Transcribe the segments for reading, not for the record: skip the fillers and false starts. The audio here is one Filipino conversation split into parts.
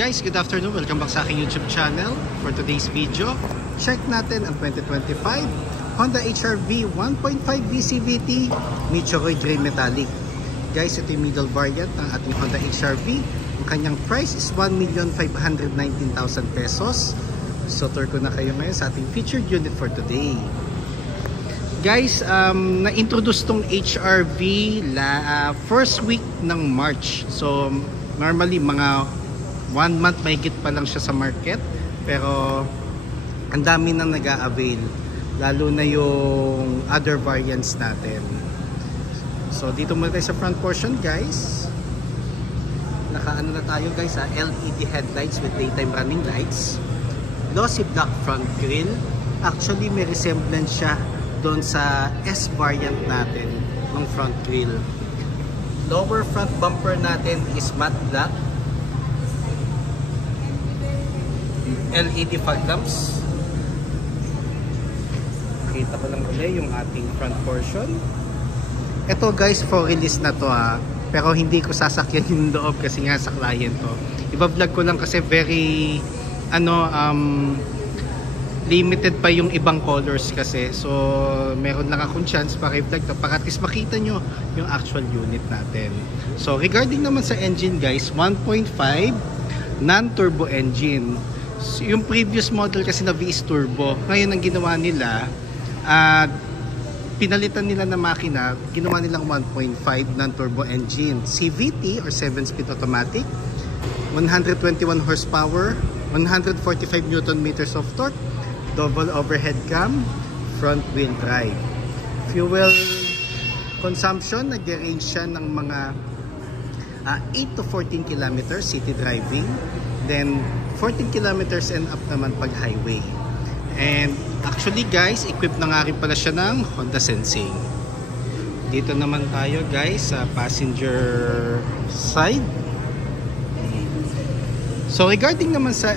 Guys, good afternoon. Welcome back sa aking YouTube channel. For today's video, check natin ang 2025 Honda HR-V 1.5 VCVT Nichoroy Gray Metallic. Guys, ito yung middle variant ng ating Honda HR-V. Ang kanyang price is 1,519,000 pesos. So, tour ko na kayo ngayon sa ating featured unit for today. Guys, na-introduce tong HR-V first week ng March. So, normally mga 1 month mahigit pa lang siya sa market. Pero, ang dami nang nag-a-avail. Lalo na yung other variants natin. So, dito muna tayo sa front portion, guys. Naka-ano na tayo, guys, LED headlights with daytime running lights. Glossy black front grille. Actually, may resemblance siya doon sa S variant natin ng front grille. Lower front bumper natin is matte black. LED fog lamps. Kita ko lang ulit yung ating front portion. Ito, guys, for release na to pero hindi ko sasakyan yung loob kasi nga sa client to. Iba-vlog ko lang kasi very limited pa yung ibang colors kasi. So, meron lang akong chance para i-vlog to para at least makita nyo yung actual unit natin. So, regarding naman sa engine, guys, 1.5 non-turbo engine. So, yung previous model kasi na V is turbo. Ngayon ang ginawa nila, pinalitan nila na makina, ginawa nilang 1.5 non-turbo engine. CVT or 7-speed automatic, 121 horsepower, 145 Newton meters of torque, double overhead cam, front wheel drive. Fuel consumption, nag-range siya ng mga 8 to 14 kilometers city driving, then 14 kilometers and up naman pag highway. And actually, guys, equipped na nga rin pala siya ng Honda Sensing. Dito naman tayo, guys, sa passenger side. So regarding naman sa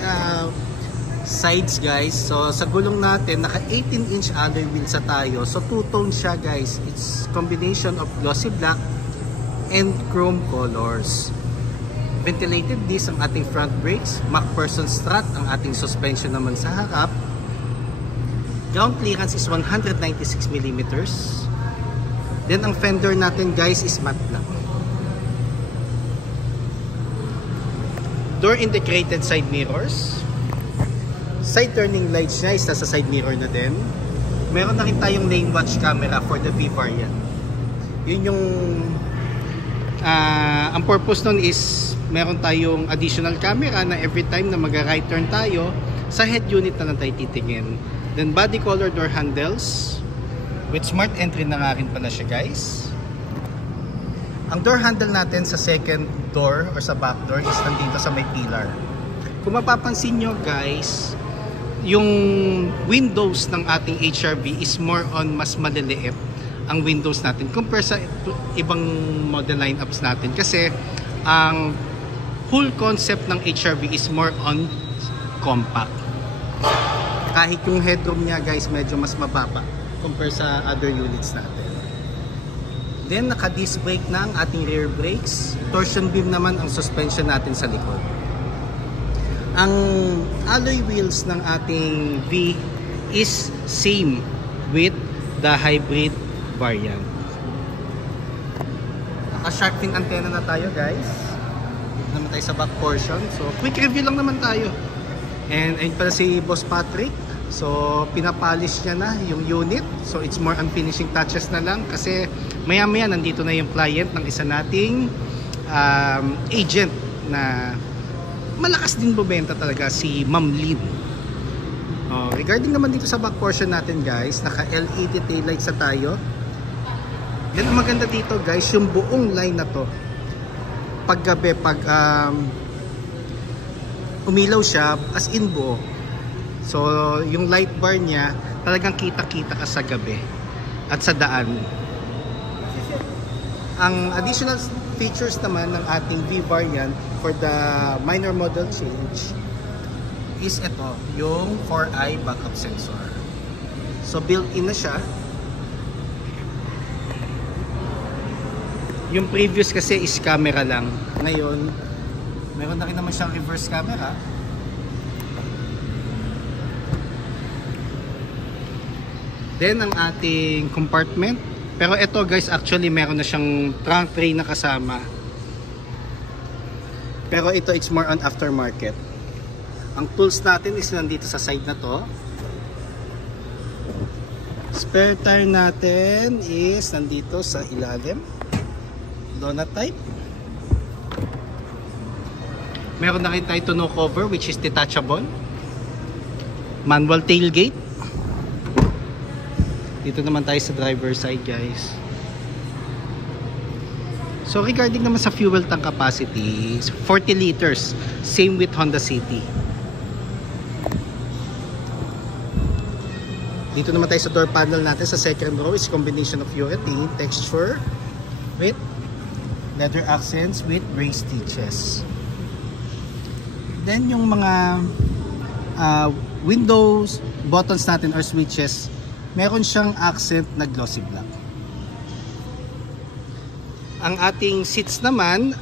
sides, guys, so sa gulong natin, naka 18-inch alloy wheels sa tayo. So two-tone siya, guys. It's combination of glossy black and chrome colors. Ventilated disc ang ating front brakes. MacPherson strut ang ating suspension naman sa harap. Ground clearance is 196 mm. Then ang fender natin, guys, is matte black. Door integrated side mirrors. Side turning lights niya is nasa side mirror na din. Meron na rin tayong lane watch camera for the V variant. Yun yung ang purpose nun is meron tayong additional camera na every time na mag-right turn tayo, sa head unit na lang tayo titingin. Then body color door handles with smart entry na nga rin pala siya, guys. Ang door handle natin sa second door or sa back door is nandito sa may pillar. Kung mapapansin nyo, guys, yung windows ng ating HR-V is more on mas maliliit ang windows natin compare sa ibang model lineups natin kasi ang whole concept ng HR-V is more on compact. Kahit yung headroom niya, guys, medyo mas mababa compare sa other units natin. Then naka-disc brake na ang ating rear brakes. Torsion beam naman ang suspension natin sa likod. Ang alloy wheels ng ating V is same with the hybrid variant. Naka-shark fin antenna na tayo, guys. Dito naman tayo sa back portion. So, quick review lang naman tayo. And ayun pala si Boss Patrick. So, pinapolish niya na yung unit. So, it's more on finishing touches na lang. Kasi maya-maya nandito na yung client ng isa nating agent na malakas din bumenta talaga, si Ma'am Lynn. Regarding naman dito sa back portion natin, guys, naka-LED taillights sa tayo. Then ang maganda dito, guys, yung buong line na to, paggabi, pag umilaw siya, as in buo. So, yung light bar niya, talagang kita-kita ka sa gabi at sa daan. Ang additional features naman ng ating V variant for the minor model change is ito, yung 4-eye backup sensor. So, built-in na siya. Yung previous kasi is camera lang. Ngayon, Meron na rin naman siyang reverse camera. Then ang ating compartment. Pero ito guys, actually meron na siyang trunk tray na kasama. Pero ito, it's more on aftermarket. Ang tools natin is nandito sa side na to. Spare tire natin is nandito sa ilalim. Donut type. Meron na rin tayo tonneau cover which is detachable. Manual tailgate. Dito naman tayo sa driver side guys. So regarding naman sa fuel tank capacity, 40 liters. Same with Honda City. Dito naman tayo sa door panel natin. Sa second row is combination of urethane texture with leather accents with raised stitches. Then yung mga windows, buttons natin or switches, meron siyang accent na glossy black. Ang ating seats naman,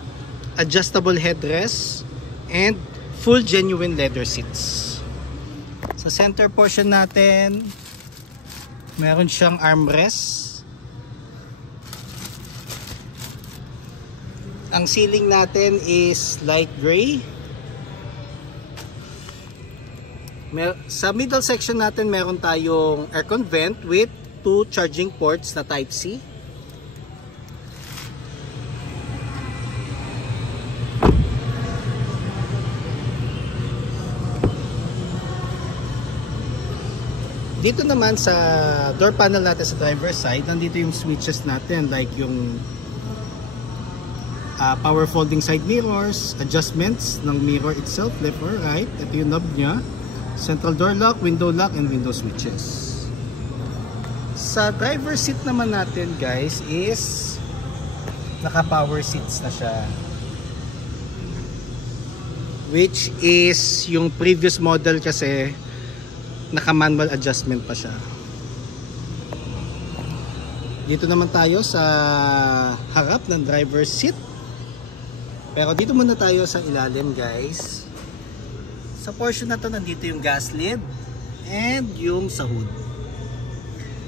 adjustable headrest and full genuine leather seats. Sa center portion natin, meron siyang armrest. Ang ceiling natin is light gray. Sa middle section natin meron tayong aircon vent with 2 charging ports na type C. Dito naman sa door panel natin sa driver's side, nandito yung switches natin like yung power folding side mirrors, adjustments ng mirror itself, left or right. Ito yung knob nya. Central door lock, window lock, and window switches. Sa driver seat naman natin guys is naka power seats na siya, which is yung previous model kasi naka manual adjustment pa siya. Dito naman tayo sa harap ng driver seat, pero dito muna tayo sa ilalim guys. Sa portion na to, nandito yung gas lid and yung sa hood.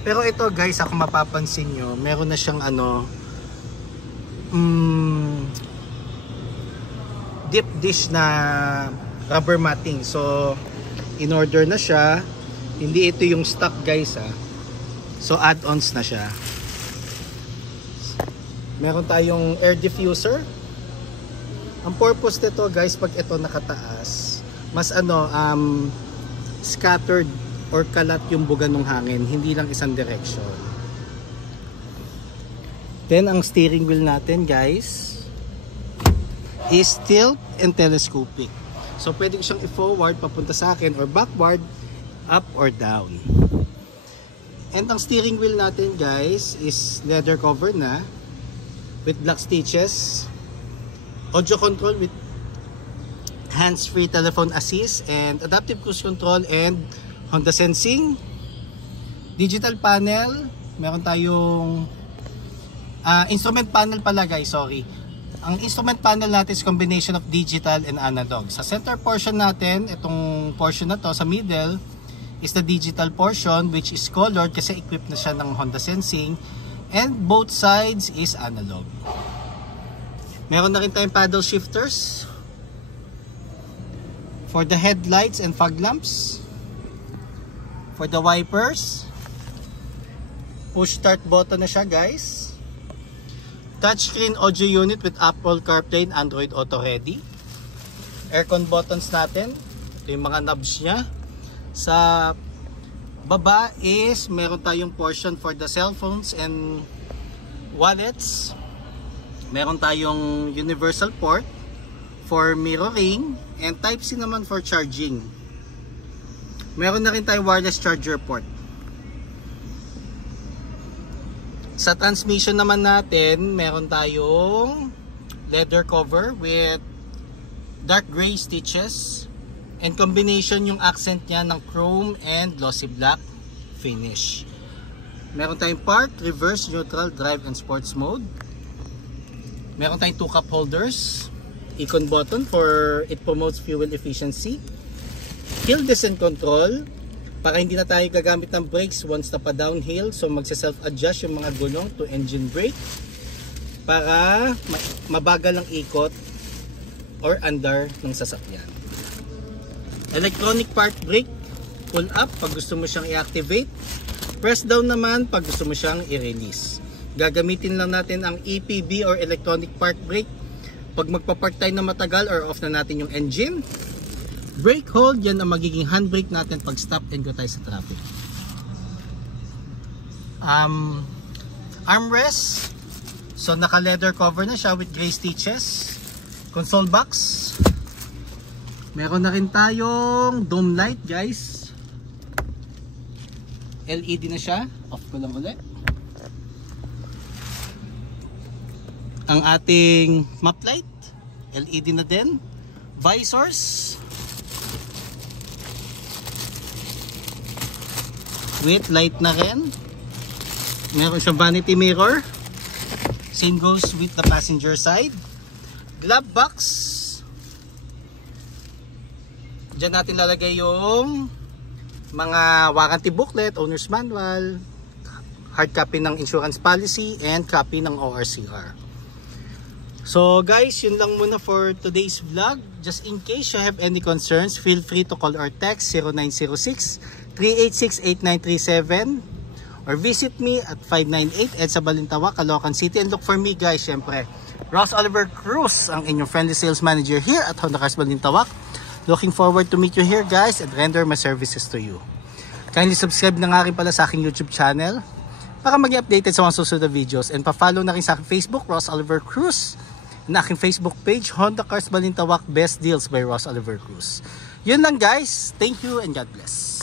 Pero ito guys, ako mapapansin nyo, meron na siyang deep dish na rubber matting. So, in order na siya. Hindi ito yung stock guys ha. So, add-ons na siya. Meron tayong air diffuser. Ang purpose nito guys, pag ito nakataas, mas scattered or kalat yung buga ng hangin, hindi lang isang direction. Then ang steering wheel natin guys is tilt and telescopic. So pwede ko siyang i-forward papunta sa akin or backward, up or down. And ang steering wheel natin guys is leather cover na with black stitches, audio control with hands-free telephone assist and adaptive cruise control and Honda Sensing. Digital panel, meron tayong instrument panel pala guys, sorry. Ang instrument panel natin is combination of digital and analog. Sa center portion natin, itong portion na to sa middle is the digital portion which is colored kasi equipped na siya ng Honda Sensing, and both sides is analog. Meron na rin tayong paddle shifters for the headlights and fog lamps. For the wipers, push start button na siya guys. Touchscreen audio unit with Apple CarPlay and Android Auto Ready. Aircon buttons natin. Ito yung mga knobs nya. Sa baba is meron tayong portion for the cell phones and wallets. Meron tayong universal port for mirroring and Type-C naman for charging. Meron na rin tayong wireless charger port. Sa transmission naman natin, meron tayong leather cover with dark gray stitches and combination yung accent niya ng chrome and glossy black finish. Meron tayong park, reverse, neutral, drive and sports mode. Meron tayong 2 cup holders. econ button for it promotes fuel efficiency. Hill descent control para hindi na tayo gagamit ng brakes once na pa downhill, so magse-self-adjust yung mga gulong to engine brake para mabagal ang ikot or under ng sasakyan. Electronic park brake, pull up pag gusto mo siyang i-activate, press down naman pag gusto mo siyang i-release. Gagamitin lang natin ang EPB or electronic park brake pag magpa-park tayo na matagal or off na natin yung engine. Brake hold, yan ang magiging handbrake natin pag stop and go tayo sa traffic. Armrest, so naka leather cover na siya with gray stitches. Console box, meron na rin tayong dome light guys, LED na siya. Off ko lang ulit. Ang ating map light, LED na din. Visors with light na rin. Meron siyang vanity mirror. Same goes with the passenger side. Glove box. Diyan natin lalagay yung mga warranty booklet, owner's manual, hard copy ng insurance policy, and copy ng ORCR. So guys, yun lang muna for today's vlog. Just in case you have any concerns, feel free to call or text 0906-386-8937 or visit me at 598 EDSA Balintawak, Caloocan City, and look for me guys, syempre Ross Oliver Cruz, ang inyong friendly sales manager here at Honda Cars Balintawak. Looking forward to meet you here guys and render my services to you. Kindly subscribe na nga rin pala sa aking YouTube channel para maging updated sa mga susunod na videos, and pa-follow na rin sa aking Facebook, Ross Oliver Cruz, na aking Facebook page, Honda Cars Balintawak Best Deals by Ross Oliver Cruz. Yun lang guys. Thank you and God bless.